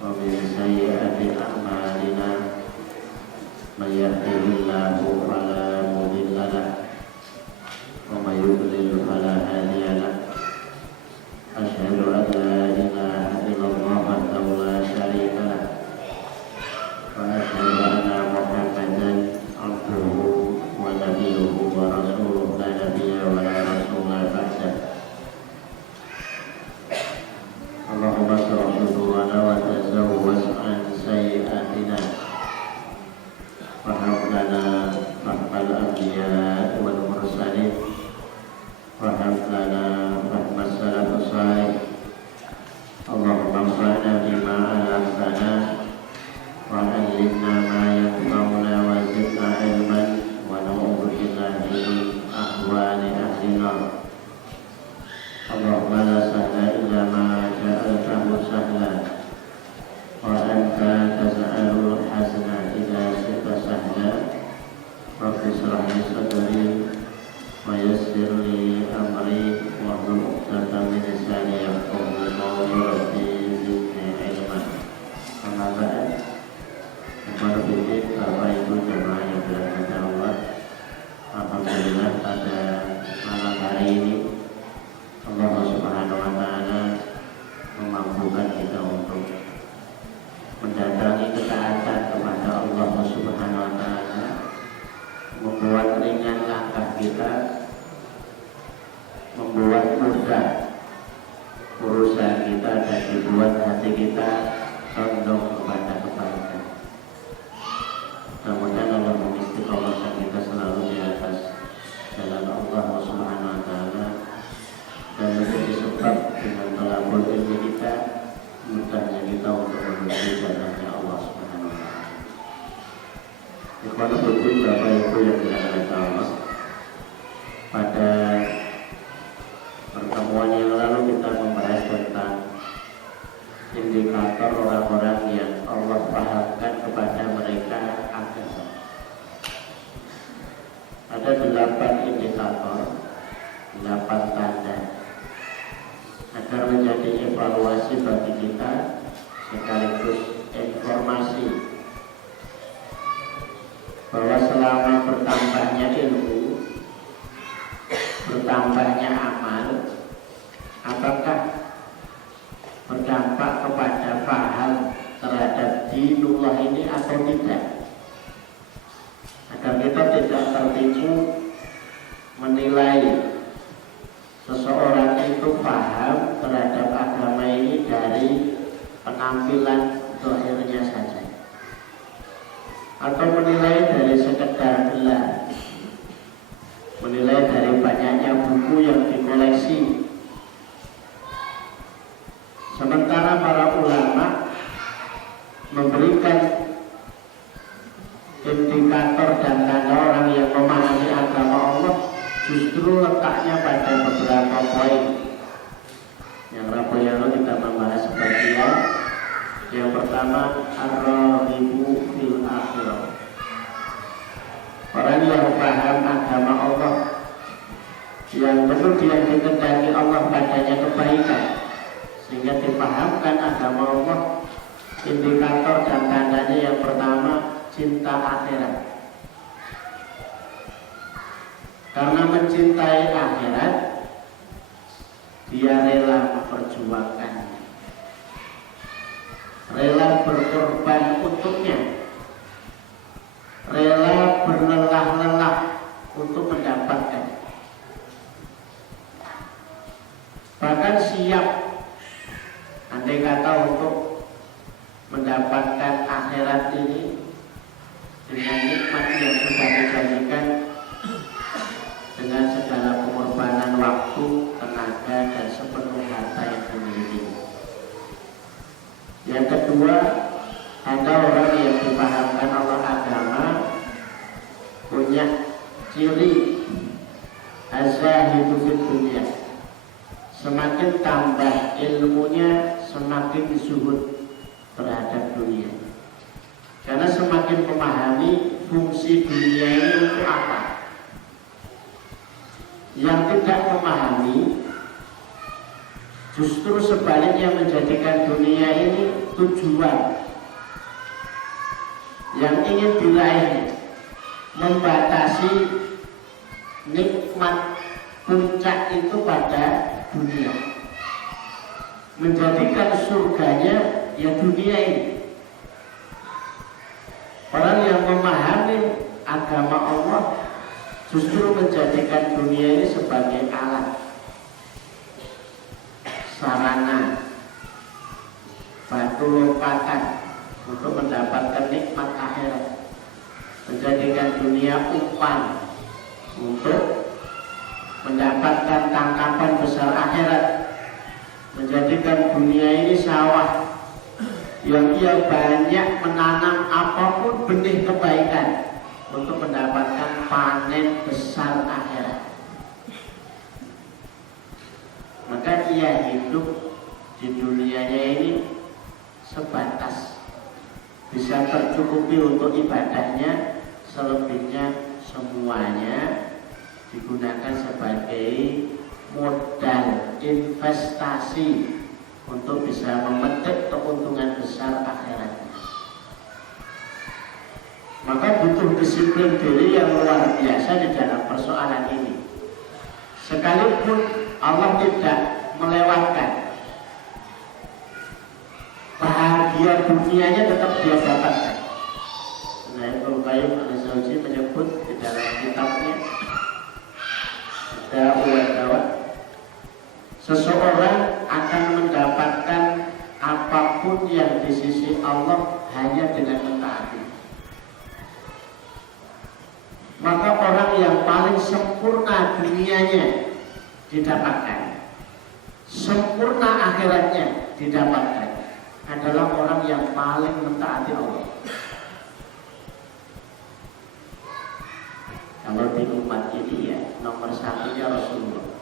ومن سيئات أعمالنا من يهده الله فلا مضل له ومن يضلل فلا هادي له أشهد أن لا إله إلا الله وحده لا شريك له وأشهد أن محمدا عبده ونبيه ورسوله لا نبي ولا رسول بعده اللهم صل وسلم وتزوج عن سيئاتنا وهب لنا فهم الأنبياء والمرسلين وهب لنا فهم السلف الصالح اللهم انفعنا بما علمتنا وعلمنا ما ينفعنا وزدنا علما ونعوذ بالله من أهوال أهل النار اللهم لا سهل إلا ما جعلته سهلا وأنت تجعل الحزن إذا شئت سهلا رب اشرح لي صدري ويسر لي أمري واحلل عقدة من لساني يفقهوا قولي ربي زدني علما أما بعد Bapak Ibu jemaah yang dirahmati Allah, alhamdulillah pada malam hari ini Allah Subhanahu wa taala memampukan kita untuk mendatangi ketaatan kepada Allah Subhanahu wa taala, membuat ringan langkah kita, membuat mudah urusan kita dan dibuat hati kita condong kepada kebaikan. Mudah-mudahan Allah mengistiqomahkan kita selalu di atas jalan Allah Subhanahu wa taala dan menjadi sebab dengan melabur ilmu kita mudahnya kita untuk menuju jalannya Allah Subhanahu wa taala. Ikhwan fillah, Bapak Ibu yang dirahmati Allah, pada pertemuan yang lalu kita membahas tentang indikator orang-orang yang Allah pahamkan kepada mereka agama. Ada 8 indikator, 8 tanda agar menjadi evaluasi bagi kita sekaligus informasi bahwa selama bertambahnya ilmu, bertambahnya amal, apakah berdampak kepada paham terhadap dinullah ini atau tidak, agar kita tidak tertipu menilai seseorang itu paham terhadap agama ini dari penampilan zahirnya saja, atau menilai dari sekedar gelar, menilai dari banyaknya buku yang dikoleksi. Sementara para ulama memberikan indikator dan tanda orang yang memahami agama Allah justru letaknya pada beberapa poin. Yang Rabu yang lalu kita membahas sebagian. Yang pertama, ar-raghibu fil akhirah. Orang yang paham agama Allah, yang kemudian dikehendaki Allah padanya kebaikan, sehingga dipahamkan agama Allah. Indikator dan tandanya yang pertama, cinta akhirat. Karena mencintai akhirat, dia rela memperjuangkan, rela berkorban untuknya, rela berlelah-lelah untuk mendapatkan, bahkan siap andai kata untuk mendapatkan akhirat ini dengan nikmat yang sudah dijanjikan, dengan segala pengorbanan waktu, tenaga, dan sepenuh harta yang dimiliki. Yang kedua, ada orang yang dipahamkan Allah agama punya ciri az-zahidu fid dunya. Semakin tambah ilmunya, semakin zuhud terhadap dunia. Karena semakin memahami fungsi dunia ini untuk apa. Yang tidak memahami justru sebaliknya menjadikan dunia ini tujuan yang ingin diraih, membatasi nikmat puncak itu pada dunia, menjadikan surganya ya dunia ini. Orang yang memahami agama Allah justru menjadikan dunia ini sebagai alat, sarana, batu lompatan untuk mendapatkan nikmat akhirat, menjadikan dunia umpan untuk mendapatkan tangkapan besar akhirat, menjadikan dunia ini sawah yang ia banyak menanam apapun benih kebaikan untuk mendapatkan panen besar akhirat. Maka ia hidup di dunianya ini sebatas, bisa tercukupi untuk ibadahnya, selebihnya semuanya digunakan sebagai modal investasi untuk bisa memetik keuntungan besar akhiratnya. Maka butuh disiplin diri yang luar biasa di dalam persoalan ini. Sekalipun Allah tidak melewatkan, bahagia dunianya tetap dia dapatkan. Nah, Ibnu Qayyim al-Jauzi menyebut di dalam kitabnya Dawah, seseorang akan mendapatkan apapun yang di sisi Allah hanya dengan mentaati. Maka orang yang paling sempurna dunianya didapatkan, sempurna akhiratnya didapatkan, adalah orang yang paling mentaati Allah. Kalau di umat ini ya nomor satunya Rasulullah.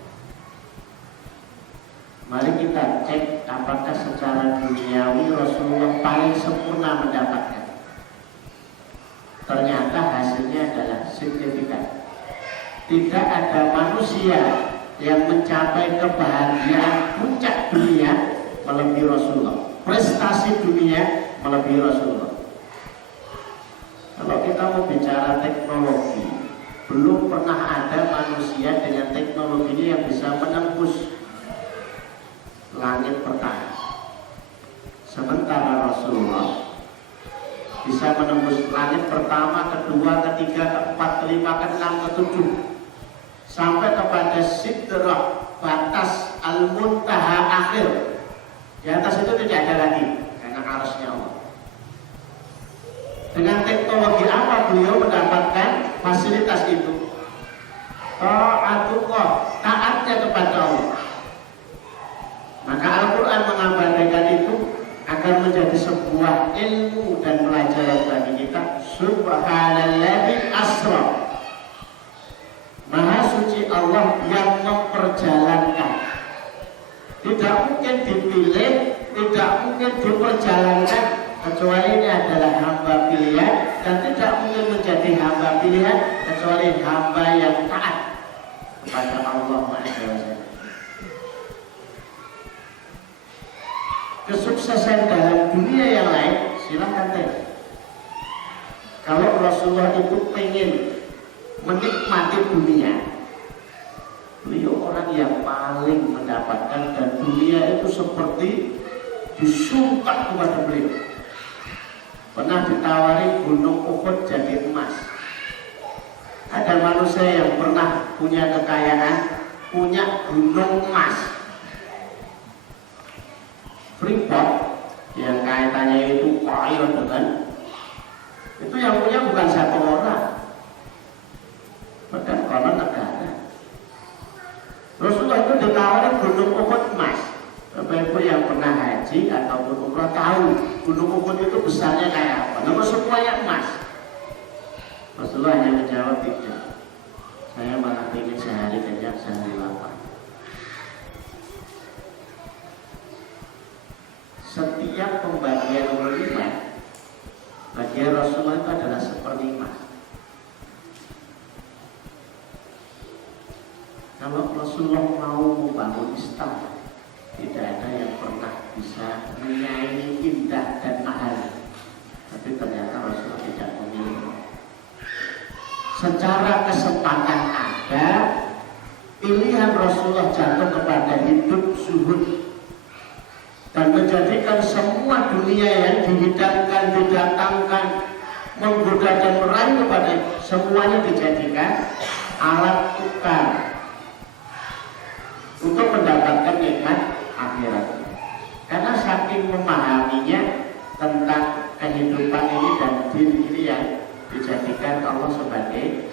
Mari kita cek apakah secara duniawi Rasulullah paling sempurna mendapatkan. Ternyata hasilnya adalah signifikan. Tidak ada manusia yang mencapai kebahagiaan puncak dunia melebihi Rasulullah. Prestasi dunia melebihi Rasulullah. Kalau kita mau bicara teknologi, belum pernah ada manusia dengan teknologinya yang bisa menembus langit pertama. Sementara Rasulullah bisa menembus langit pertama, kedua, ketiga, keempat, kelima, keenam, ketujuh, sampai kepada sidrah, batas al-muntaha akhir. Di atas itu tidak ada lagi karena arasnya Allah. Dengan teknologi apa beliau mendapatkan fasilitas itu? Ta'atullah, taatnya kepada Allah. Maka Al-Quran mengabadikan itu akan menjadi sebuah ilmu dan pelajaran bagi kita. Subhanalladzi asra, Maha suci Allah yang memperjalankan. Tidak mungkin dipilih, tidak mungkin diperjalankan, kecuali ini adalah hamba pilihan, dan tidak mungkin menjadi hamba pilihan kecuali hamba yang taat kepada Allah SWT. Kesuksesan dalam dunia yang lain silahkan deh. Kalau Rasulullah itu pengen menikmati dunia, beliau orang yang paling mendapatkan, dan dunia itu seperti disungkat kepada beliau. Pernah ditawari gunung Uhud jadi emas. Ada manusia yang pernah punya kekayaan, punya gunung emas. Freeport yang kaitannya itu kaya dengan itu, yang punya bukan satu orang, bahkan konon negara. Rasulullah itu ditawarin gunung Uhud emas. Bapak Ibu yang pernah haji ataupun umrah tahu gunung Uhud itu besarnya kayak apa. Namun semuanya emas. Rasulullah hanya menjawab tidak. Saya malah ingin sehari kenyang sehari lapar. Setiap pembagian ghanimah bagi Rasulullah itu adalah seperlima. Kalau Rasulullah mau membangun istana, tidak ada yang pernah bisa menyaingi indah dan mahal. Tapi ternyata Rasulullah tidak memilih. Secara kesempatan ada, pilihan Rasulullah jatuh kepada hidup zuhud dan menjadikan semua dunia yang dihidangkan, didatangkan, menggoda dan meraih kepada semuanya dijadikan alat tukar untuk mendapatkan nikmat akhirat. Karena saking memahaminya tentang kehidupan ini dan diri ini yang dijadikan Allah sebagai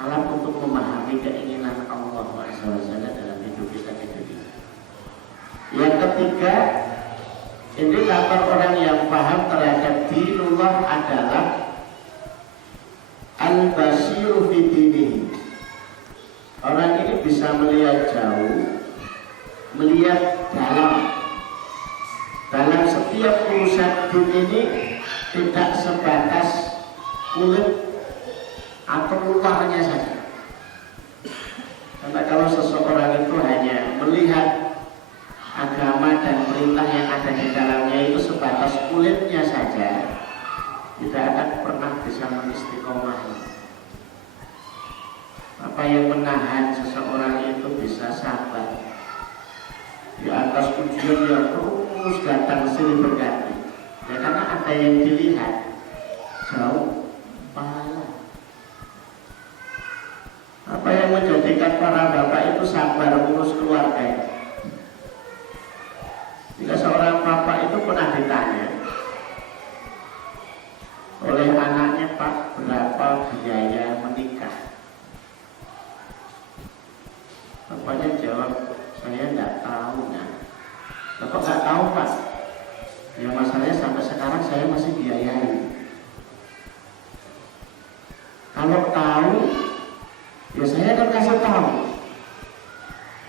alat untuk memahami keinginan Allah SWT dalam hidup kita di dunia. Yang ketiga, indikator orang yang paham terhadap dinullah adalah al-basiru fi dinihi. Orang ini bisa melihat jauh, melihat dalam setiap urusan din ini, tidak sebatas kulit atau luarnya saja. Karena kalau seseorang itu hanya melihat agama dan perintah yang ada di dalamnya itu sebatas kulitnya saja, tidak akan pernah bisa mengistiqomah. Apa yang menahan seseorang itu bisa sabar di atas ujian yang terus datang silih berganti? Ya karena ada yang dilihat jauh pahala. Apa yang menjadikan para bapak itu sabar mengurus keluarga? Jika seorang bapak itu pernah ditanya oleh anaknya, Pak, berapa biaya menikah? Bapaknya jawab, saya tidak tahu. Bapak nggak tahu, Pak? Ya masalahnya sampai sekarang saya masih biayai. Kalau tahu, ya saya akan kasih tahu.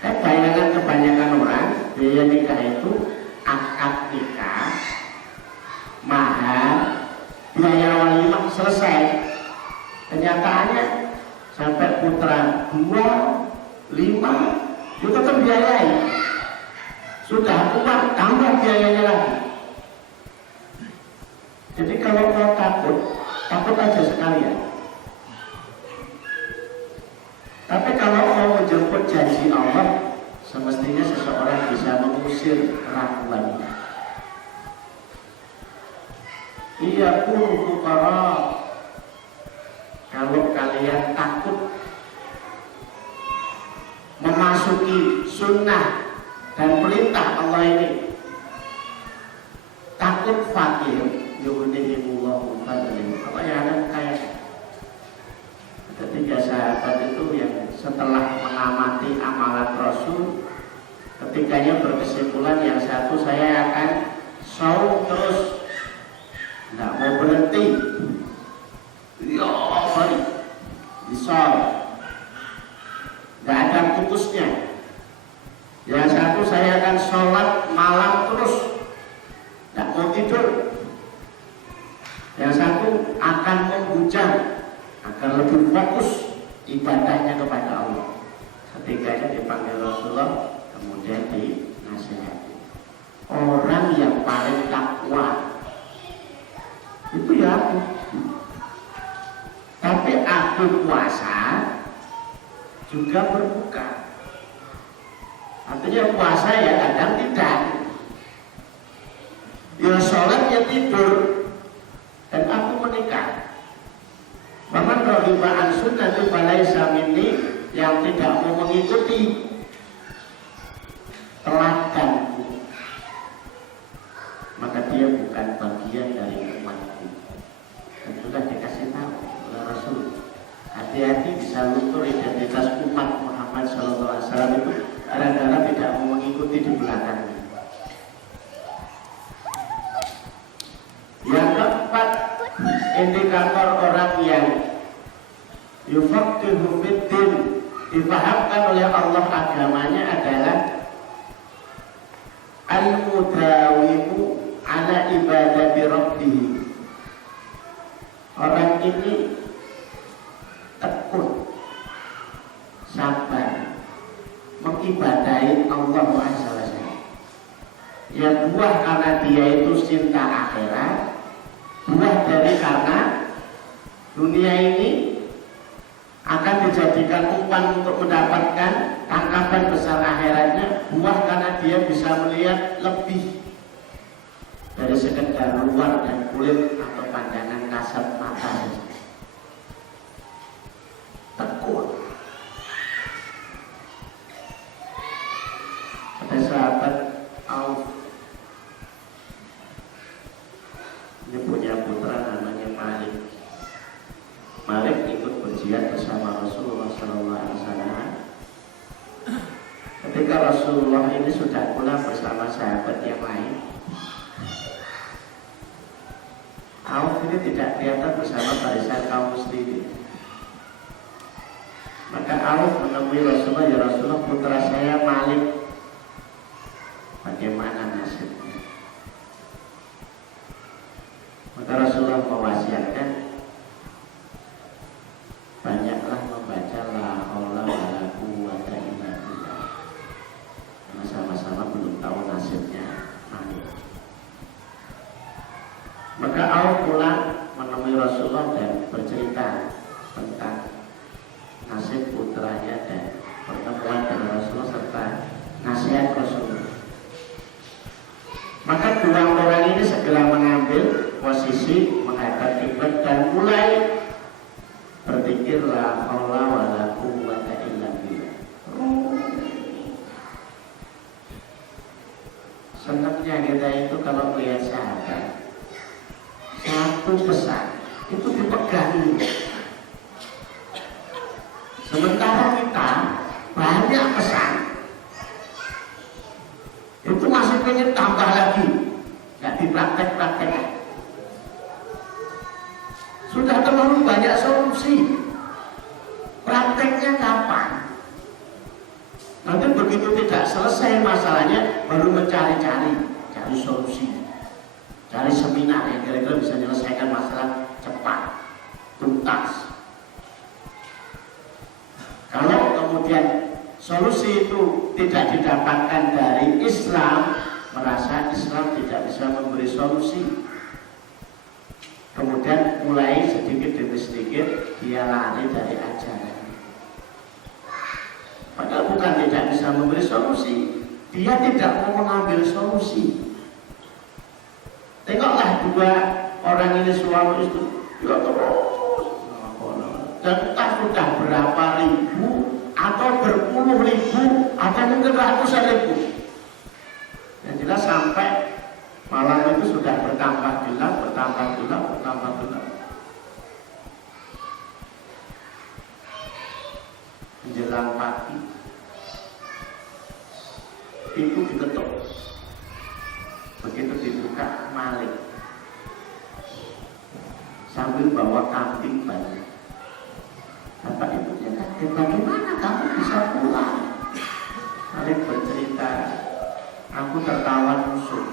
Bayangan kebanyakan orang biaya nikah itu akad nikah, mahar, biaya walimah selesai. Kenyataannya sampai putra 2, 5 itu tetap biayai. Sudah tua tambah biayanya lagi. Jadi kalau mau takut aja sekalian. Tapi kalau mau menjemput janji Allah, semestinya seseorang bisa mengusir keraguannya. Iya pun fuqara. Kalau kalian takut memasuki sunnah dan perintah Allah ini, takut fakir, yughnihimullahu fadlahu. Apa yang ada kayak ketiga sahabat itu yang setelah mengamati amalan Rasul, ketiganya berkesimpulan yang satu, saya akan saum terus, tidak mau berhenti. Ya balik disaum, tidak ada putusnya. Yang satu, saya akan sholat malam terus, tidak mau tidur. Yang satu akan membujang agar lebih fokus ibadahnya kepada Allah. Ketiganya dipanggil Rasulullah, kemudian dinasihati. Orang yang paling takwa itu ya aku. Tapi aku puasa juga berbuka. Artinya puasa ya kadang tidak, ya sholat ya tidur, dan aku menikah. Bahkan raghiba an sunnati falaysa minni, yang tidak mau mengikuti teladanku, maka dia bukan bagian dari umatku. Dan sudah dikasih tahu oleh Rasul, hati-hati bisa luntur identitas umat Muhammad SAW itu gara-gara tidak mau mengikuti di belakangnya. Yang keempat, indikator orang yang yufaqihu fiddin, dipahamkan oleh Allah agamanya, adalah al-mudawimu ala ibadati rabbih. Orang ini tekun, sabar mengibadahi Allah SWT. Ya buah karena karena dia itu cinta akhirat, buah dari karena dunia ini akan dijadikan umpan untuk mendapatkan tangkapan besar akhiratnya, buah karena dia bisa melihat lebih dari sekedar luar dan kulit atau pandangan kasat mata. Tekun. Ada sahabat Auf, ini punya putra namanya Malik. Malik ikut berjihad bersama Rasulullah SAW. Ketika Rasulullah ini sudah pulang bersama sahabat yang lain, Auf ini tidak kelihatan bersama barisan kaum muslimin. Maka Auf menemui Rasulullah, ya Rasulullah, putra saya Malik, bagaimana nasibnya? Maka Rasulullah mewasiatkan, banyaklah membaca la haula wala quwwata illa billah, karena sama-sama belum tahu nasibnya Malik. Maka Auf pulang menemui Rasulullah dan bercerita tentang nasib putranya dan pertemuan dengan Rasulullah serta nasihat Rasulullah. Maka dua orang ini segera mengambil posisi menghadap kiblat dan mulai berpikir la haula wala quwwata illa billah. Senangnya kita itu kalau melihat sahabat satu pesan itu dipegang. Sementara kita banyak pesan itu masih pengen tambah lagi, nggak dipraktek-praktek. Sudah terlalu banyak solusi, prakteknya kapan? Nanti begitu tidak selesai masalahnya baru mencari-cari, cari solusi, cari seminar yang kira-kira bisa menyelesaikan masalah cepat, tuntas. Kalau kemudian solusi itu tidak didapatkan dari Islam, merasa Islam tidak bisa memberi solusi, kemudian mulai sedikit demi sedikit dia lari dari ajaran. Padahal bukan tidak bisa memberi solusi, dia tidak mau mengambil solusi. Tengoklah dua orang ini suami istri, ya terus, dan entah sudah berapa ribu atau berpuluh ribu atau mungkin ratusan ribu. Yang jelas sampai malam itu sudah bertambah gelap. Menjelang pagi itu diketuk. Begitu dibuka, Malik sambil bawa kambing banyak. Bapak ibunya kaget, bagaimana kamu bisa pulang? Malik bercerita, aku tertawan musuh.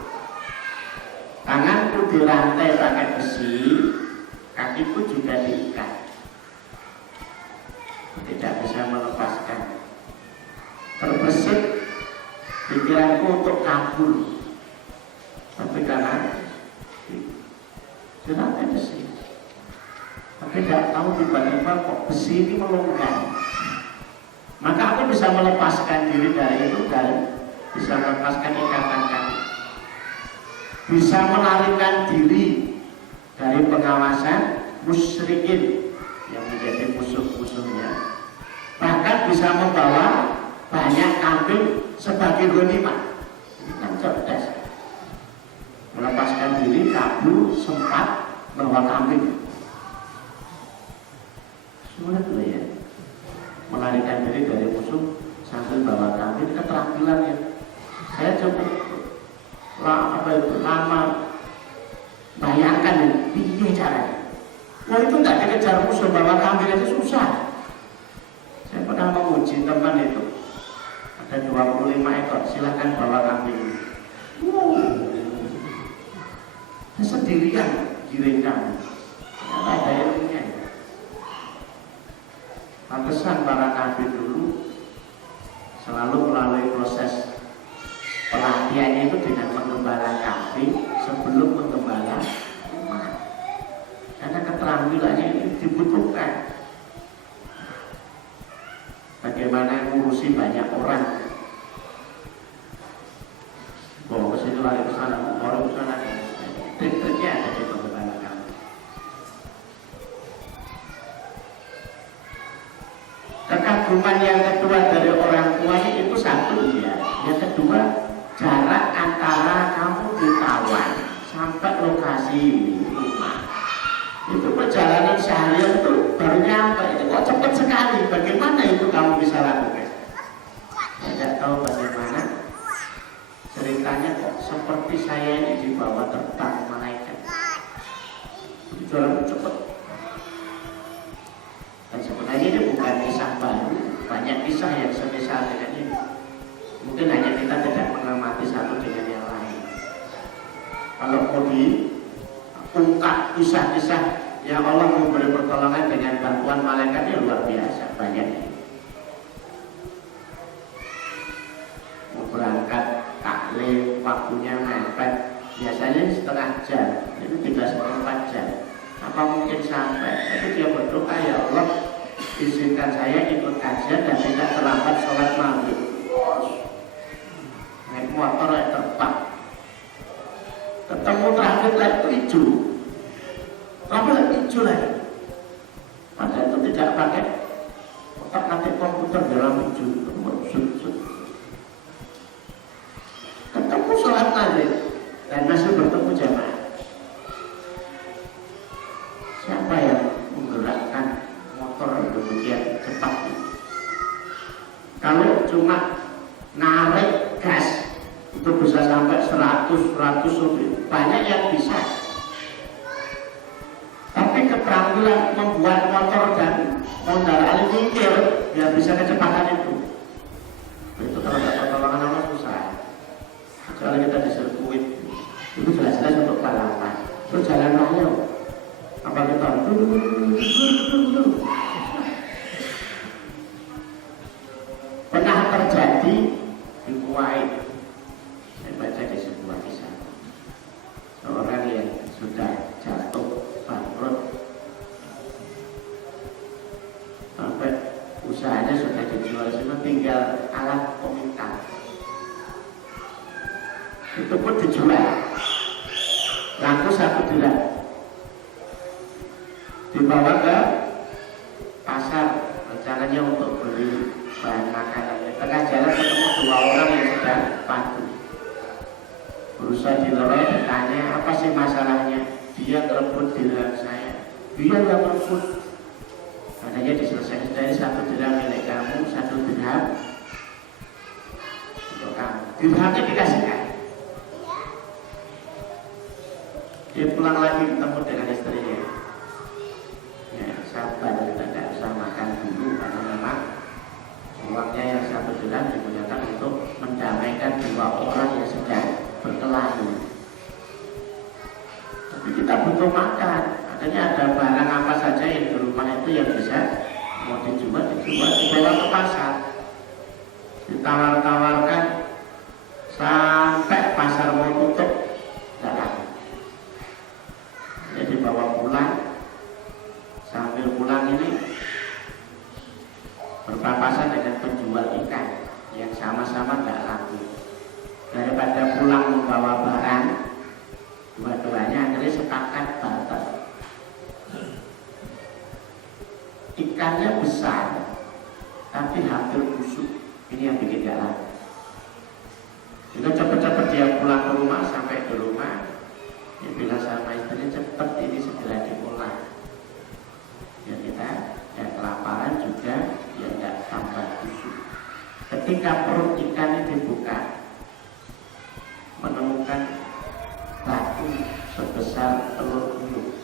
Tanganku dirantai pakai besi, kakiku juga diikat. Tidak bisa melepaskan. Terbesit pikiranku untuk kabur. Tapi karena dirantai besi, tapi tidak tahu tiba-tiba kok besi ini melonggar. Maka aku bisa melepaskan diri dari itu dan bisa melepaskan ikatan kaki, bisa melarikan diri dari pengawasan musyrikin yang menjadi musuh-musuhnya, bahkan bisa membawa banyak kambing sebagai ghanimah. Ini kan cerdas, melepaskan diri, kabur, sempat bawa kambing. Sulit loh ya, melarikan diri dari musuh sambil bawa kambing, keterampilan ya. Saya cukup lama bayangkan ya, piye caranya. Wah itu nggak dikejar musuh bawa kambing aja susah. Saya pernah menguji teman itu, ada 25 ekor, silahkan bawa kambing. Sendirian giring kambing, nggak ada ilmunya. Pantesan para kambing dulu selalu melalui proses pelatihannya itu dengan mengembangkan menggembala kambing sebelum menggembala umat. Karena keterampilannya ini dibutuhkan. Bagaimana ngurusi banyak orang, bawa ke sini lari ke sana, bawa ke sana. Trik-triknya ada di penggembala kambing. Kekaguman yang kedua dari orang tua itu satu ya. Yang kedua, jarak antara kamu di Tawang sampai lokasi rumah itu perjalanan seharian itu baru nyampe. Itu kok cepat sekali. Bagaimana itu kamu bisa lakukan? Saya tidak tahu bagaimana ceritanya kok seperti saya ini dibawa terbang malaikat. Jalan cepat. Dan sebenarnya ini bukan kisah baru. Banyak kisah yang semisal dengan ini. Mungkin hanya kita tidak mengamati satu dengan yang lain. Kalau mau diungkap kisah-kisah yang Allah memberi pertolongan dengan bantuan malaikatnya luar biasa banyak. Mau berangkat taklim waktunya mepet, biasanya setengah jam, itu 3,4 jam. Apa mungkin sampai? Tapi dia berdoa, ya Allah, izinkan saya ikut kajian dan tidak terlambat sholat maghrib. Naik motor yang terbang. Ketemu terakhir lagi hijau. Tapi lagi hijau lagi. Padahal itu tidak pakai otak-atik komputer dalam hijau. Ketemu sholat maghrib dan masih bertemu jamaah. Siapa yang menggerakkan motor demikian cepat? Kalau cuma narik gas itu bisa sampai 100 lebih. Banyak yang bisa. Tapi keterampilan membuat motor dan modal alih mikir ya bisa kecepatan itu. Itu kalau tidak pertolongan Allah susah. Kalau kita di sirkuit itu jelas-jelas untuk balapan. Itu jalan raya. Apa kita pernah terjadi di Kuwait. Saya baca di sebuah kisah seorang yang sudah jatuh bangkrut sampai usahanya sudah dijual, cuma tinggal alat pemintal itu pun dijual laku 1 dirham, dibawa ke pasar rencananya untuk beli bahan makanan. Tengah jalan ketemu 2 orang yang sedang padu. Berusaha dilerai, ditanya apa sih masalahnya. Dia merebut dirham saya. Dia yang merebut. Katanya diselesaikan dari 1 dirham milik kamu, 1 dirham untuk kamu. Dirhamnya dikasihkan. Dia pulang lagi ketemu dengan istrinya. Ya, sabar, kita tidak usah makan dulu karena memang uangnya yang 1 dirham digunakan untuk mendamaikan 2 orang yang sedang berkelahi. Tapi kita butuh makan. Makanya ada barang apa saja yang di rumah itu yang bisa mau dijual, dibawa ke pasar. Ditawar-tawarkan sampai pasar mau tutup, tidak laku. Jadi dibawa pulang. Sambil pulang ini berpapasan dengan penjual ikan yang sama-sama tidak laku. Daripada pulang membawa barang, dua-duanya akhirnya sepakat barter. Ikannya besar, tapi hampir busuk. Ini yang bikin tidak laku. Jadi cepat-cepat dia pulang ke rumah, sampai ke rumah, dia bilang sama istrinya, cepat ini segera dimulai. Ya kita yang kelaparan juga ya tidak tambah busuk. Ketika perut ikan ini dibuka, menemukan batu sebesar telur bulu.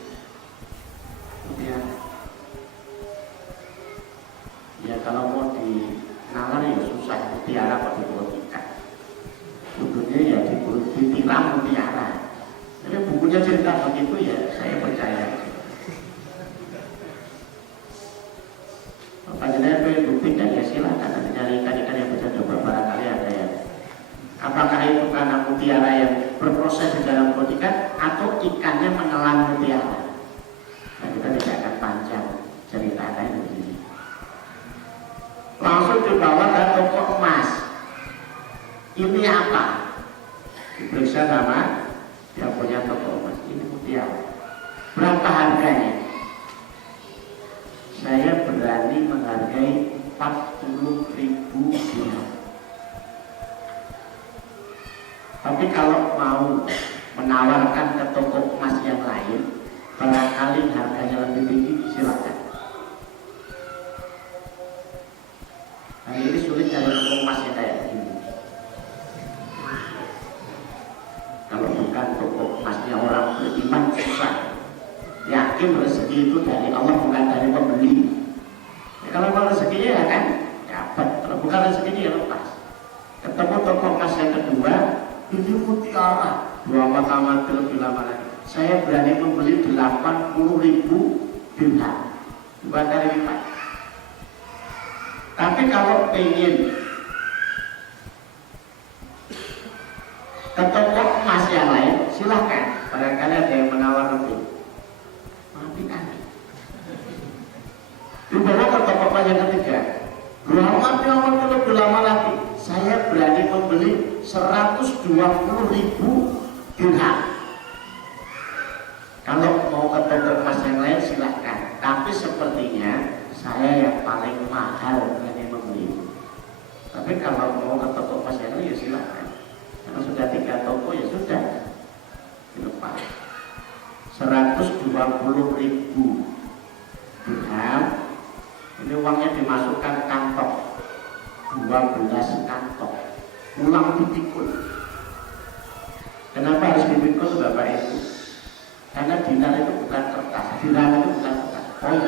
Kemudian ya kalau mau dinalar ya susah, mutiara kok dibuat ikan. Bukunya ya ditiram mutiara. Jadi bukunya cerita begitu ya saya percaya. Panjenengan pengen buktikan ya silakan, nanti cari ikan-ikan yang bisa coba, barangkali ada ya. Apakah itu karena mutiara yang berproses ini apa? Diperiksa sama yang punya toko emas, ini mutiara. Berapa harganya? Saya berani menghargai 40.000 dirham. Tapi kalau mau menawarkan ke toko emas yang lain, barangkali harganya lebih tinggi, silakan. Hari ini sulit cari toko emas yang kayak begini. Kalau bukan toko emasnya orang beriman, susah. Yakin rezeki itu dari Allah, bukan dari pembeli. Ya, kalau rezekinya ya kan dapat, kalau bukan rezekinya ya lepas. Ketemu toko emas yang kedua, ini mutiara 2 mata lebih lama lagi. Saya berani membeli 80.000 dirham, 2 kali lipat. Tapi kalau pengen ke toko emas yang lain, silahkan. Barangkali ada yang menawar lebih. Maafkan. Dibawa ke toko emas yang ketiga. Berapa lebih lama lagi? Saya berani membeli 120.000 dirham. Kalau mau ke toko emas yang lain silahkan. Tapi sepertinya saya yang paling mahal berani membeli. Tapi kalau mau ke toko emas yang lain ya silahkan. Karena sudah 3 toko ya sudah dilepas. 120.000 dirham. Ini uangnya dimasukkan kantong 12 kantong, ulang dipikul. Kenapa harus dipikul Bapak Ibu? Karena dinar itu bukan kertas, dirham itu bukan kertas, koin.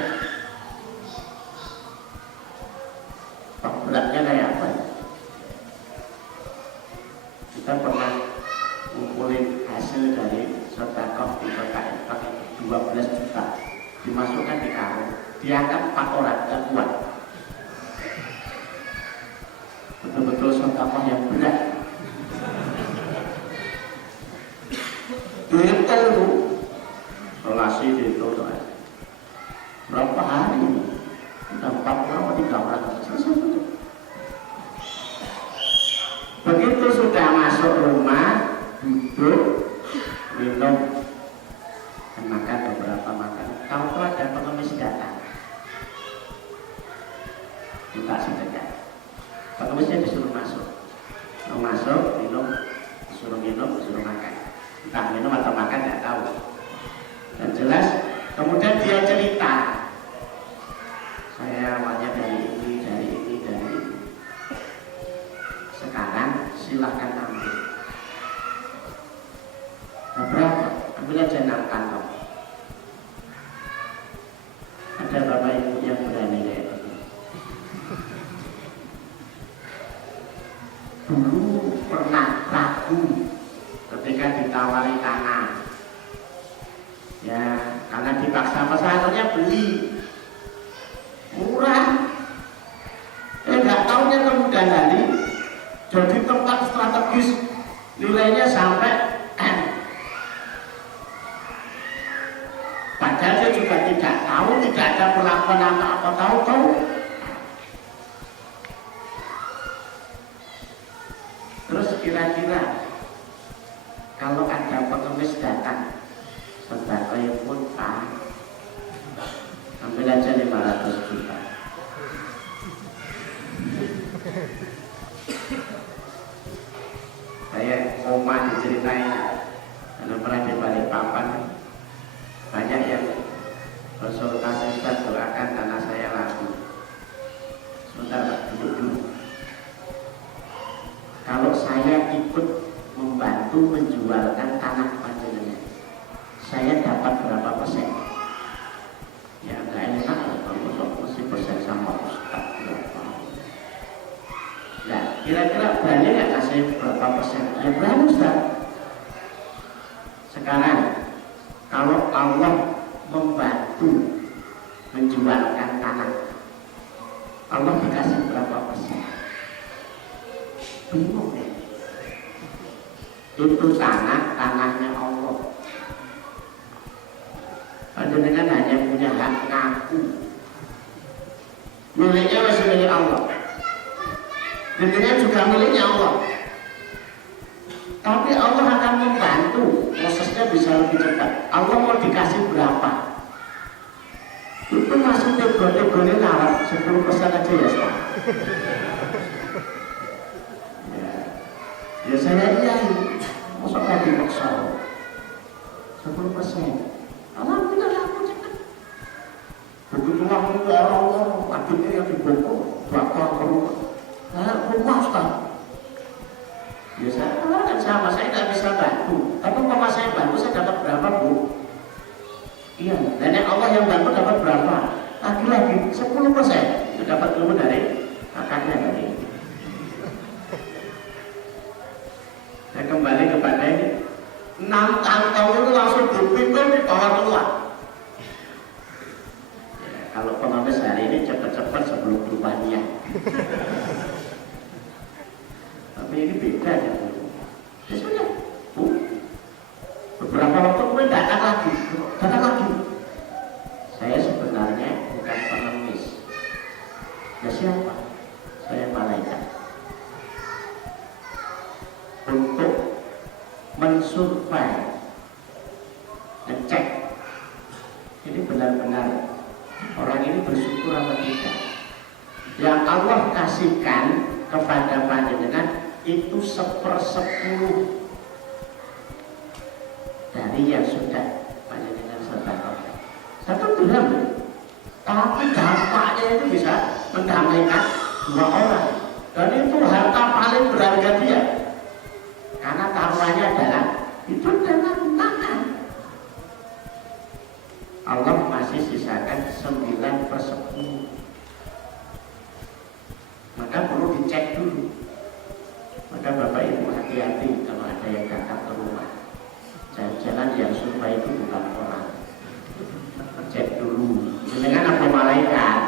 Beratnya kayak apa? Kita pernah ngumpulin hasil dari sedekah di PKI pakai 12 juta, dimasukkan di karung, diangkat 4 orang, gak kuat. Betul-betul sedekah yang berat. Dihitung itu, solasi dihitung doa. Berapa hari ini? Kita 4 orang atau 3 orang, selesai sudah. Begitu sudah masuk rumah, duduk, minum, dan makan beberapa makanan. Kalau ada pengemis datang, minta sedekah. Pengemisnya disuruh masuk, minum, disuruh makan. Entah minum atau makan tidak tahu. Dan jelas, kemudian dia cerita, saya awalnya dari ini. Sekarang silahkan ambil. Berapa? Ambil aja 6 kantong. Ada Bapak Ibu yang berani kayak gitu. Dulu pernah ragu ketika ditawari tanah. Ya, karena dipaksa masalahnya beli murah. Nggak tahunya kemudian hari jadi tempat strategis, nilainya sampai N. Padahal dia juga tidak tahu, tidak ada perlakuan apa-apa, tahu-tahu. Terus kira-kira kalau ada pengemis datang, sedekah pun ambil aja 500 juta. Saya omah diceritain, karena pernah di Balikpapan banyak yang konsultasi, Ustaz doakan tanah saya laku. Sebentar Pak, duduk dulu. Kalau saya ikut membantu menjualkan tanah panjenengan, saya dapat berapa persen? Ya nggak enak kalau mesti persen sama Ustaz. Nah, kira-kira berani nggak kasih berapa persen? Ya berani Ustaz. Sekarang kalau Allah membantu menjualkan tanah, Allah dikasih berapa persen? Bingung ya? Itu tanahnya Allah. Panjenengan hanya punya hak ngaku. Miliknya masih milik Allah. Dirinya juga miliknya Allah. Tapi Allah akan membantu prosesnya bisa lebih cepat. Allah mau dikasih berapa? Itu masuk tego-tegonya lawat 10% aja ya Pak. Ya saya iyain. Masa mau dipaksa 10%. Alhamdulillah aku cepat. Begitu langsung ke Allah, adiknya yang dibokok, bakal ke rumah. Rumah Ustaz. Ya saya kan sama, saya tidak bisa bantu. Tapi kalau saya bantu, saya dapat berapa Bu? Iya, dan Allah yang bantu dapat berapa? Lagi-lagi 10%. Itu dapat ilmu dari kakaknya tadi. Saya kembali kepada ini. 6 kantong itu langsung dipikul dibawa keluar. Ya, kalau pengamis hari ini cepat-cepat sebelum berubah niat. Tapi ini beda ya. Ya sudah, beberapa waktu kemudian datang lagi. Saya sebenarnya bukan pengemis. Ya siapa? Saya malaikat. Untuk mensurvei, ngecek, ini benar-benar orang ini bersyukur apa tidak. Yang Allah kasihkan kepada panjenengan itu 1/10 dari yang sudah panjenengan sedekahkan. 1 dirham, tapi dampaknya itu bisa mendamaikan 2 orang. Dan itu harta paling berharga dia, karena taruhannya adalah itu dengan makan. Allah masih sisakan 9/10. Maka perlu dicek dulu. Maka Bapak Ibu hati-hati kalau ada yang datang ke rumah. Jalan-jalan yang survei itu bukan orang. Cek dulu. Dengan apa malaikat?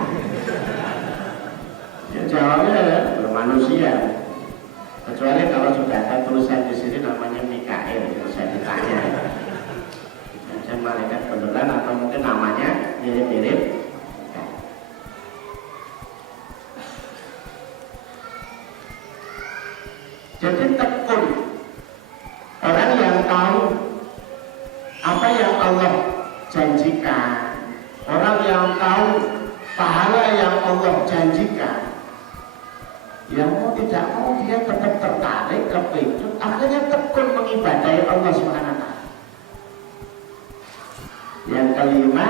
Ya jawabnya bermanusia. Kecuali kalau sudah ada tulisan di sini namanya Mikael, itu saya ditanya. Jadi malaikat beneran atau mungkin namanya mirip-mirip. Jadi tekun orang yang tahu apa yang Allah janjikan, orang yang tahu pahala yang Allah janjikan, yang mau tidak mau dia tetap tertarik, kepincut, akhirnya tekun mengibadahi Allah SWT. Yang kelima,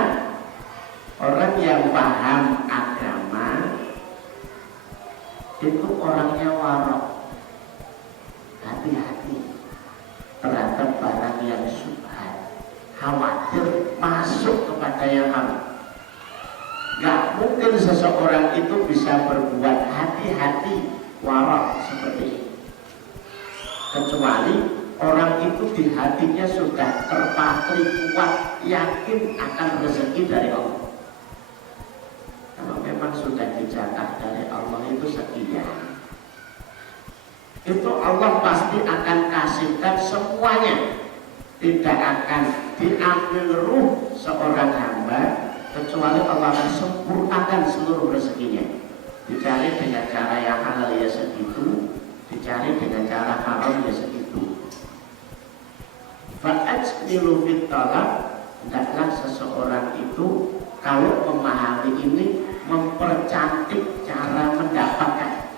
orang yang paham agama itu orangnya warok. Hati-hati terhadap barang yang syubhat, khawatir masuk kepada yang haram. Gak mungkin seseorang itu bisa berbuat hati-hati warok seperti ini, kecuali orang itu di hatinya sudah terpatri kuat, yakin akan rezeki dari Allah. Kalau memang sudah dijatah dari Allah itu sekian, itu Allah pasti akan kasihkan semuanya. Tidak akan diambil ruh seorang hamba kecuali Allah akan sempurnakan seluruh rezekinya. Dicari dengan cara yang halal ya segitu, dicari dengan cara haram ya segitu. Fa'ajmilu fit talab, hendaklah seseorang itu kalau memahami ini mempercantik cara mendapatkan.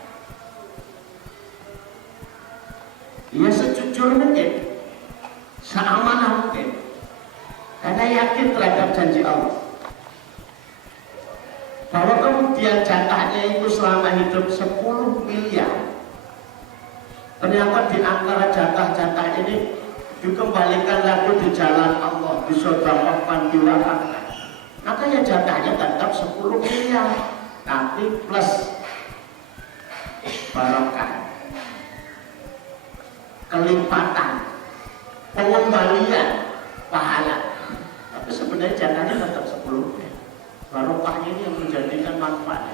Ya sejujur mungkin, seamanah mungkin, karena yakin terhadap janji Allah. Bahwa kemudian jatahnya itu selama hidup 10 miliar. Ternyata di antara jatah-jatah ini dikembalikan lagi di jalan Allah, disedekahkan, diwakafkan. Maka ya jatahnya tetap 10 miliar, tapi plus barokah, kelipatan, pengembalian pahala. Tapi sebenarnya jatahnya tetap 10. Barokahnya ini yang menjadikan manfaat.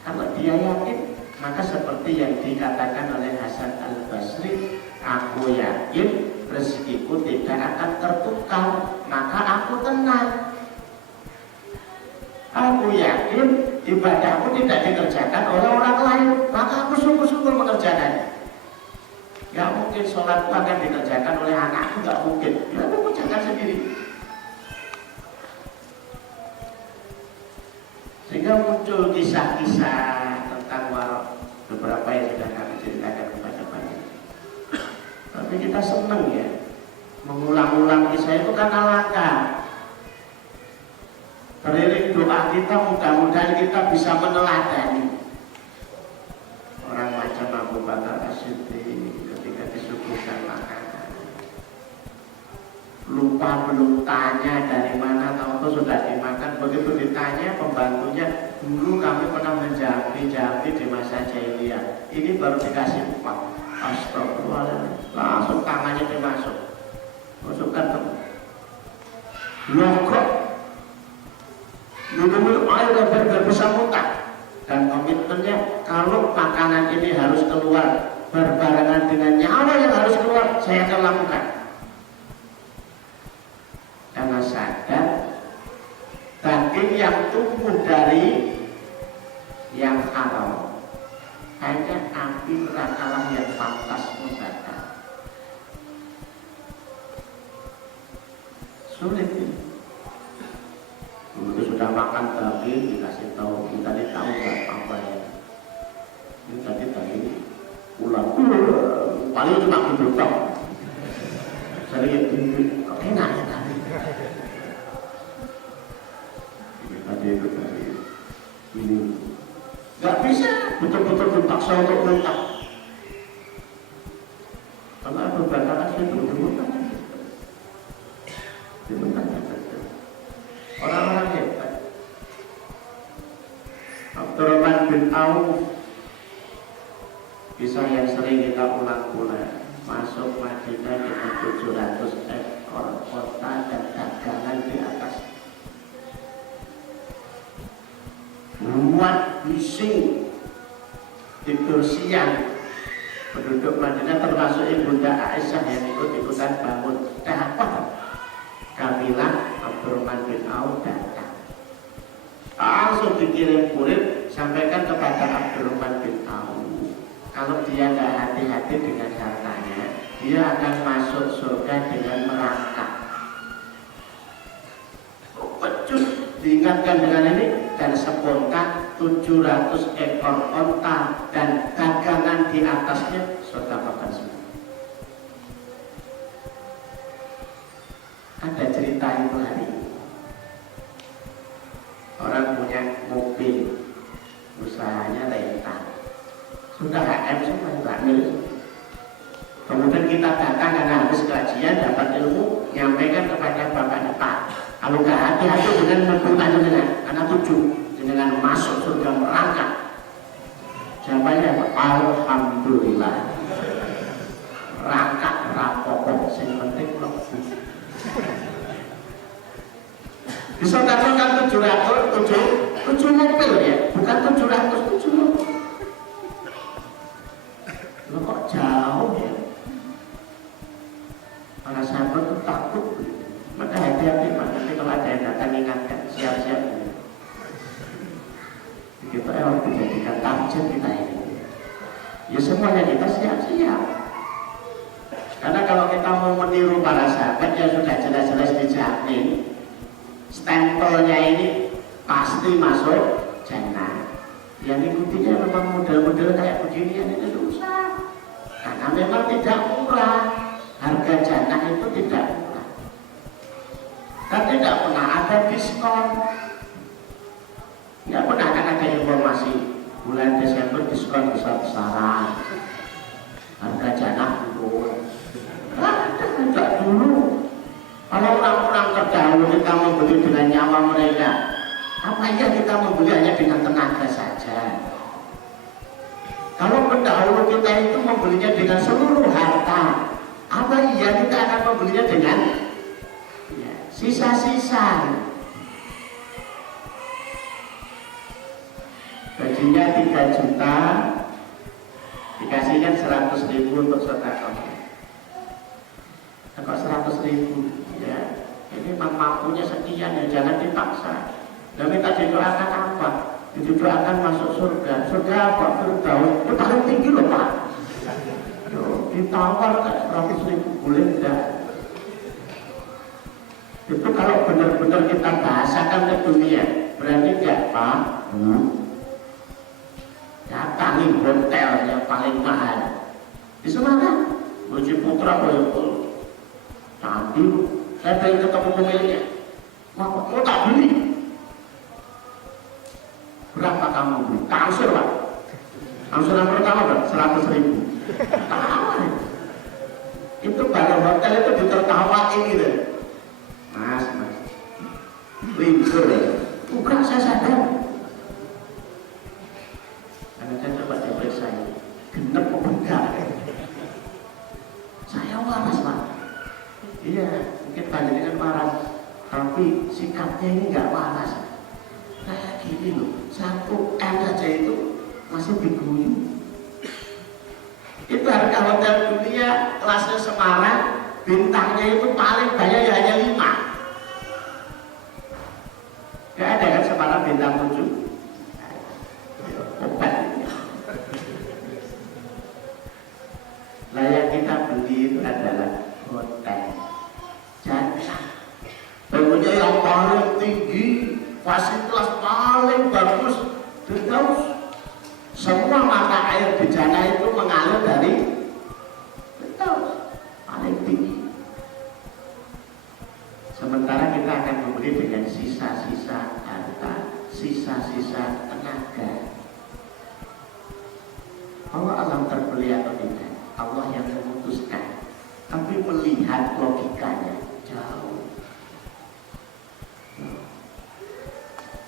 Kalau dia yakin, maka seperti yang dikatakan oleh Hasan Al-Basri, aku yakin rezekiku tidak akan tertukar, maka aku tenang. Aku yakin ibadahku tidak dikerjakan oleh orang lain, maka aku sungguh-sungguh mengerjakannya. mungkin sholat itu akan dikerjakan oleh anakku, nggak mungkin. Ya aku kerjakan sendiri. Sehingga muncul kisah-kisah tentang warok, beberapa yang sudah kami ceritakan kepada banyak. Tapi kita senang ya, mengulang-ulang kisah itu karena langka. Teriring doa kita, mudah-mudahan kita bisa meneladani orang macam Abu Bakar As-Siddiq ketika disuguhkan makanan. Lupa belum tanya dari mana, tahu sudah dimakan. Begitu ditanya pembantunya, dulu kami pernah menjampi di masa jahiliyah. Ini baru dikasih upah. Astagfirullahaladzim. Langsung tangannya dimasuk. Masukkan ke logok. Minum air dan bisa muntah. Dan komitmennya kalau makanan ini harus keluar berbarengan dengan nyawa yang harus keluar, saya akan lakukan. Karena sadar daging yang tumbuh dari yang haram hanya api neraka yang pantas membakar. Sulit ini. Begitu sudah makan daging dikasih tahu, kita tahu nggak apa ya? Ini tadi ulang, paling cuma dibuka. Saya lihat ini, kok enak ya tadi? Tadi itu tadi ini nggak bisa, betul-betul dipaksa untuk muntah. Karena beberapa kasih itu dimuntah. Orang-orang hebat. Abdurrahman bin Auf, kisah yang sering kita ulang-ulang. Masuk Madinah dengan 700 ekor kota dan dagangan di atas. Muat bising, tidur siang. Penduduk Madinah termasuk Ibunda Aisyah yang ikut-ikutan bangun. Dapat kabilah Abdurrahman bin Auf datang. Langsung dikirim kurir, sampaikan kepada Abdurrahman bin Auf. Kalau dia nggak hati-hati dengan hartanya, dia akan masuk surga dengan merangkak. Pecut diingatkan dengan ini dan spontan 700 ekor onta dan dagangan di atasnya sedekahkan semua. Ada cerita itu hari ini. Orang punya mobil, usahanya rental, sudah HM semua nggak milik. Kemudian kita datang karena habis kajian dapat ilmu, nyampaikan kepada bapaknya, Pak, kalau nggak hati-hati dengan membuka dengan anak tujuh dengan masuk surga merangkak. Jawabannya alhamdulillah. Rangkak rapopo, yang penting lebu. Disodorkan 7 mobil ya, bukan 707 mobil. Lo kok jauh ya? Para sahabat itu takut. Maka hati-hati Pak, nanti kalau ada yang datang ingatkan, siap-siap. Kita harus menjadikan target kita ini. Ya semuanya kita siap-siap. Karena kalau kita mau meniru para sahabat yang sudah jelas-jelas dijamin stempelnya ini pasti masuk jannah. Yang ikutinya memang model-model kayak beginian ini susah. Karena memang tidak murah. Harga jannah itu tidak murah. Dan tidak pernah ada diskon. Tidak pernah akan ada informasi bulan Desember diskon besar-besaran. Harga jannah turun. Tidak dulu. Kalau orang-orang terdahulu kita membeli dengan nyawa mereka, apa iya kita membeli hanya dengan tenaga saja? Kalau pendahulu kita itu membelinya dengan seluruh harta, apa iya kita akan membelinya dengan sisa-sisa? Gajinya 3 juta, dikasihkan 100.000 untuk sedekah. Kok 100.000 ya? Ini memang mampunya sekian ya, jangan dipaksa. Dan kita didoakan apa? Didoakan masuk surga. Surga apa? Firdaus. Itu paling tinggi loh Pak. ditawar kan 100.000 boleh enggak? Itu kalau benar-benar kita bahasakan ke dunia, berani enggak Pak? Datangi hotel yang paling mahal di Semarang, Budi Putra Boyolali. Tadi saya pengen ketemu pemiliknya, mau tak beli? Berapa kamu beli? Tangsur Pak. Angsuran pertama Pak, 100.000. Tahu itu baru hotel itu ditertawain gitu. Mas, lincur ya. Bukan saya sadar. Karena saya coba diperiksa ini, genep apa enggak? Saya waras Pak. Iya, mungkin panjenengan waras, tapi sikapnya ini enggak waras. Kayak gini loh, 1 M saja itu masih diguyu. Itu harga hotel dunia kelasnya Semarang, bintangnya itu paling banyak ya hanya 5. Gak ada kan Semarang bintang 7? Obat. Nah yang kita beli itu adalah hotel jatah, bangunnya yang paling tinggi, fasilitas paling bagus, terus semua mata air di sana itu mengalir dari paling tinggi. Sementara kita akan membeli dengan sisa-sisa harta, sisa-sisa tenaga. Allah alam terbeli atau tidak, Allah yang memutuskan. Tapi melihat logikanya jauh.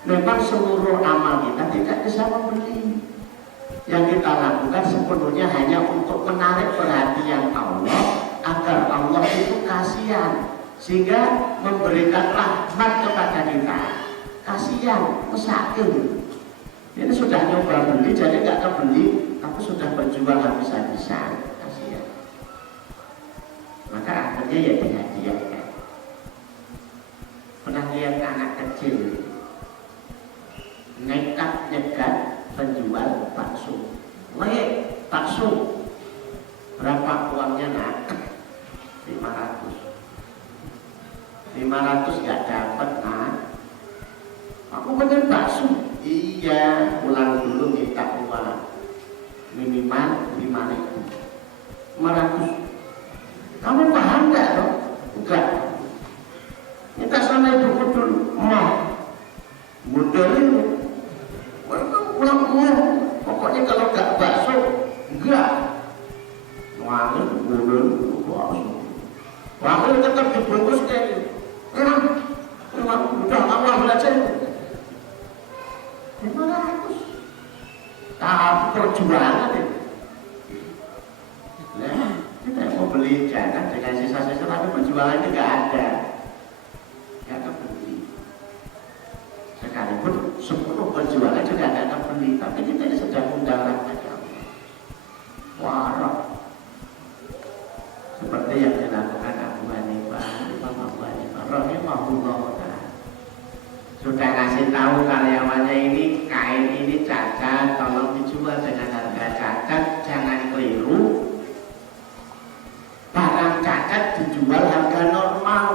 Memang seluruh amal kita tidak bisa membeli. Yang kita lakukan sepenuhnya hanya untuk menarik perhatian Allah, agar Allah itu kasihan, sehingga memberikan rahmat kepada kita. Kasihan, mesakil. Ini sudah nyoba beli, jadi nggak kebeli, tapi sudah berjuang habis-habisan. Kasihan. Maka akhirnya ya dihadiahkan. Pernah lihat anak kecil nekat nyegat penjual bakso. Bakso berapa uangnya nak? 500 gak dapat nak. Aku pengen bakso. Iya, pulang dulu minta uang minimal 5.000. Kamu paham gak dong? Enggak. Minta sama ibuku dulu. Modal itu ulang pokoknya kalau gak bakso enggak wangi bulan bakso wangi tetap dibungkus kayak gitu. Udah awal belajar 500 tahap perjuangan itu. Nah, kita mau beli jangan dengan sisa-sisa, tapi perjuangan itu gak ada, gak kebeli. Sekalipun 10 perjuangan juga gak kebeli, tapi kita sedang undang rahmat Allah. Warok seperti yang dilakukan Abu Hanifah, Imam Abu Hanifah rahimahullah ta'ala. Sudah ngasih tahu karyawannya, ini kain ini cacat, tolong dijual dengan harga cacat, jangan keliru. Barang cacat dijual harga normal,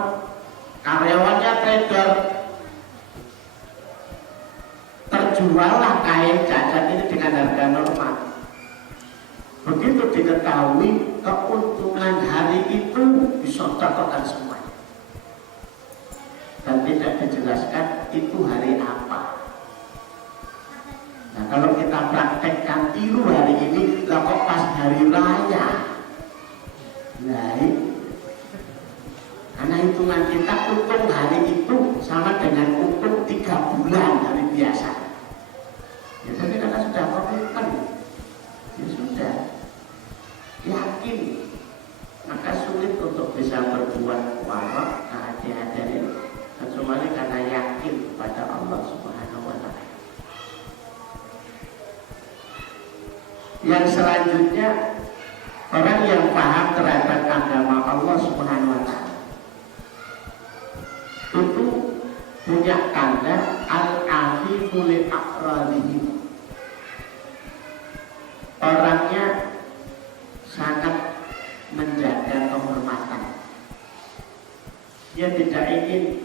karyawannya trader. Terjuallah kain cacat ini dengan harga normal. Begitu diketahui, keuntungan hari itu disodokokan semua. Dan tidak dijelaskan itu hari apa. Nah kalau kita praktekkan tiru hari ini, lah kok pas hari raya. Baik. Karena hitungan kita untung hari itu sama dengan untung 3 bulan hari biasa. Ya jadi kita sudah komitmen. Ya sudah. Yakin. Maka sulit untuk bisa berbuat warok kehadiran ini. Kecuali karena yakin pada Allah Subhanahu wa ta'ala. Yang selanjutnya, orang yang paham terhadap agama Allah Subhanahu wa ta'ala itu punya tanda al-afifu li aqrabihim. Orangnya sangat Dia tidak ingin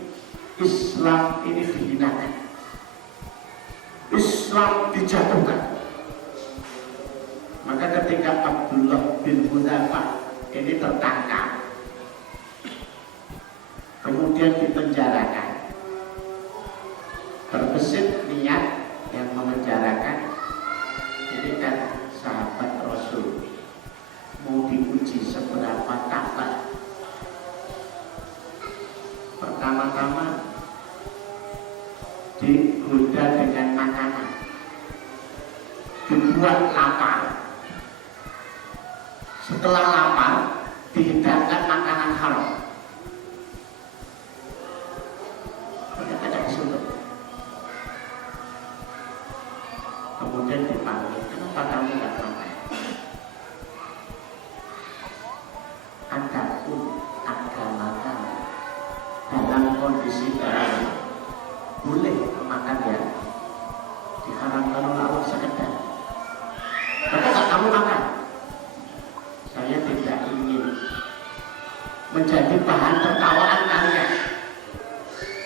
Islam ini dihinakan, Islam dijatuhkan. Maka ketika Abdullah bin Hudzafah ini tertangkap, kemudian dipenjarakan, terbesit niat yang memenjarakan ini kan sahabat Rasul, mau diuji seberapa takwa. Pertama-tama digoda dengan makanan, dibuat lapar. Setelah lapar dihidangkan makanan haram. Kemudian dipanggil, kenapa kamu tidak makan? Adapun agama kamu dalam kondisi ini boleh makan ya, diharamkan oleh Allah sekedar. Maka kamu makan. Saya tidak ingin menjadi bahan tertawaan kalian,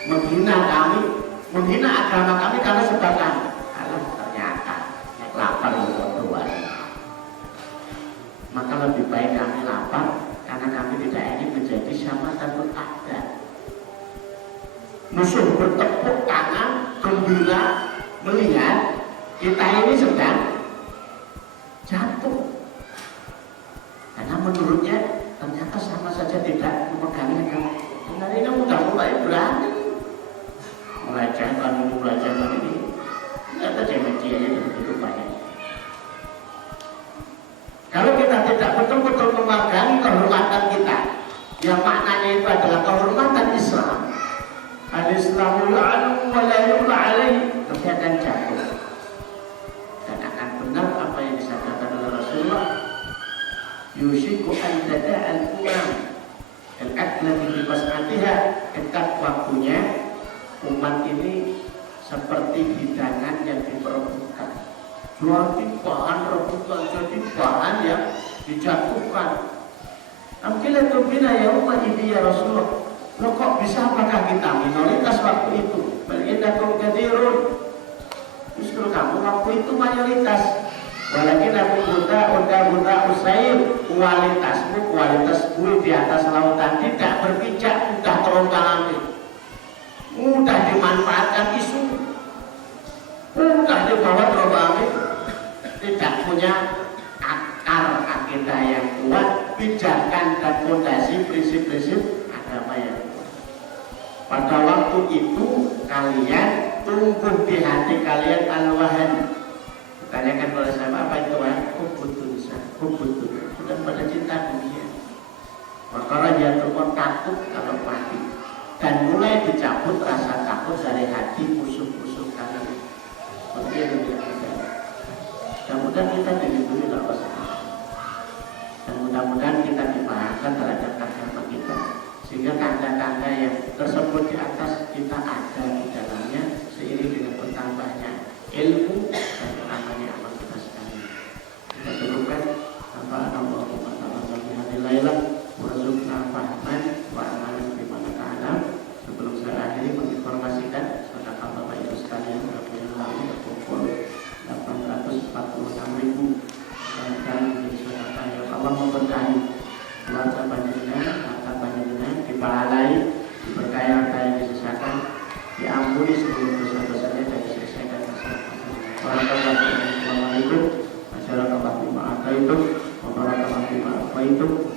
menghina kami, menghina agama kami karena sebab kami. Kalau ternyata lapar berdua, maka lebih baik kami lapar karena kami tidak ingin menjadi syamatan berada. Musuh bertepuk tangan gembira melihat kita ini sedang jatuh, karena menurutnya ternyata sama saja tidak memegang agama. Hari ini udah mulai berani, mulai jangan ini, ternyata cemen-cemen itu banyak. Kalau kita tidak betul-betul memegang kehormatan kita, yang maknanya itu adalah kehormatan Islam, al-Islamu ya'lu wa la yu'la alaih, nanti akan jatuh dan akan benar apa yang disabdakan oleh Rasulullah, yushiku an tada'al umam al-aqlati bi bas'atiha, dekat waktunya umat ini seperti hidangan yang diperebutkan, jadi bahan rebutan, jadi bahan yang dijatuhkan. Amkilah turbina ya umat ini ya Rasulullah, lo kok bisa, apakah kita minoritas waktu itu? Berindakum kadirun, justru kamu waktu itu mayoritas. Walakin aku buta usair, kualitas bui di atas lautan, tidak berpijak, mudah terombang-ambing, mudah dimanfaatkan isu, mudah dibawa terombang-ambing, tidak punya akar akidah yang kuat, pijakan dan fondasi prinsip-prinsip agama yang kuat. Pada waktu itu kalian tumbuh di hati kalian al-wahan. Ditanyakan oleh saya, apa itu hubudun, sudah pada cinta dunia. Maka dia tuh takut kalau mati, dan mulai dicabut rasa takut dari hati musuh-musuh kalian. Seperti yang dibilang, mudah-mudahan kita dilindungi oleh Allah, dan mudah-mudahan kita dipahamkan terhadap agama kita, sehingga tanda-tanda yang tersebut di atas kita ada di dalamnya seiring dengan bertambahnya ilmu dan namanya amal kita sekalian. Kita cukupkan apa Allahumma ta'ala bihadilailah warzuqna fahman wa amalan bimana ta'ala. Sebelum saya akhiri menginformasikan saudara Bapak Ibu sekalian, yang lalu terkumpul 846.000 dan menjadi saudara yang Allah memberkahi keluarga panjenengan, mata panjenengan dipahalai, diberkahi harta yang disisakan, diampuni seluruh dosa-dosanya dan diselesaikan masalah. Wassalamualaikum warahmatullahi wabarakatuh.